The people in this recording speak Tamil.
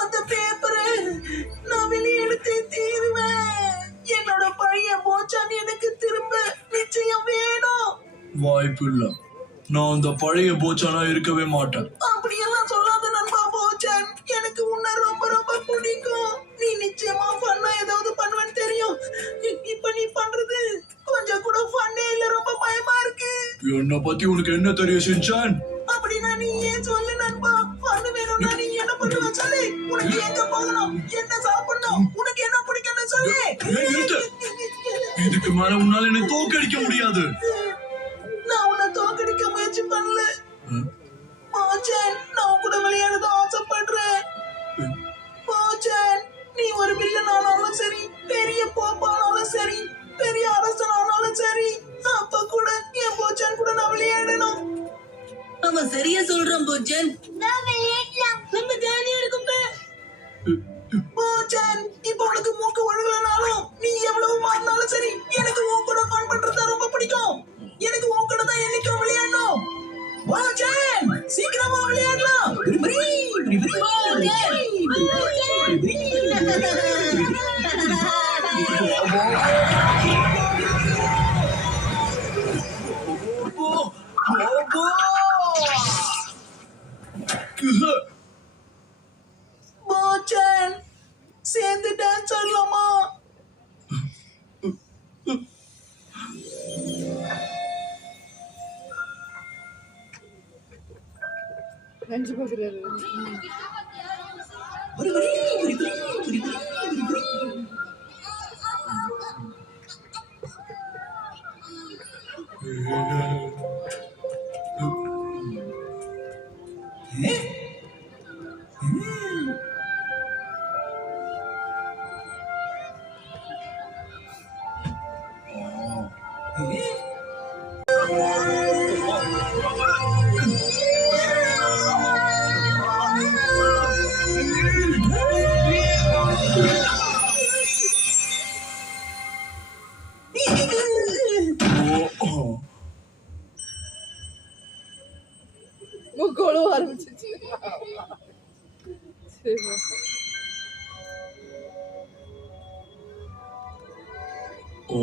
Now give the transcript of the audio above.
அந்த பேப்பரை நான் வெளியே எடுத்தே தீருவேன். என்னோட பழைய போச்சான் எனக்கு திரும்ப நிச்சயம் வேணும். வாய்ப்பு இல்ல. நான் அந்த பழைய போச்சானா இருக்கவே மாட்டேன். அப்படியெல்லாம் சொல்லாத நண்பா போச்சான். எனக்கு உன்னை ரொம்ப ரொம்ப பிடிக்கும். நீ நிச்சயமா ஃபன்னா ஏதாவது பண்ணுவேன்னு தெரியும். இப்ப நீ பண்றது கொஞ்சம் கூட ஃபன்னே இல்ல. ரொம்ப பயமா இருக்கு. என்னை பத்தி உனக்கு என்ன தெரியும் ஷின்சான்? அப்படின்னா நீ ஏன் சொல்லு நண்பா. ஃபன்னு வேணும்னா நீ என்ன பண்ணுவ சொல்லு. உனக்கு எங்க போகணும், என்ன சாப்பிடணும், உனக்கு என்ன பிடிக்கும்னு சொல்லு. இதுக்கு மேல உன்னால என்னை தோக்கடிக்க முடியாது. நான் உன்னை தோக்கடிக்க முயற்சி பண்ணல போச்சான். நான் கூட விளையாட ஆசைப்படுறேன் போச்சான். நீ ஒரு வில்லன் ஆனாலும் சரி, பெரிய போப்பானாலும் சரி, பெரிய அரசன் ஆனாலும் சரி, அப்ப கூட என் போச்சான் கூட நான் விளையாடணும். அவன் சரியா சொல்றான் போச்சன். நம்ம ஜாலியா இருக்கும் போச்சான். இப்ப உனக்கு மூக்கு ஒழுகலனாலும் நீ எவ்வளவு மாறினாலும் சரி, எனக்கு உன் கூட ஃபன் பண்றதா ரொம்ப பிடிக்கும். எனக்கு உன் கூட தான் என்னைக்கும் விளையாடணும் போச்சான். சீக்கிரமா விளையாடலாம். போச்சான், சேர்ந்து டான்ஸ் ஆடலாமா? கொழுவ ஆரம்பிச்சிச்சு. ஓ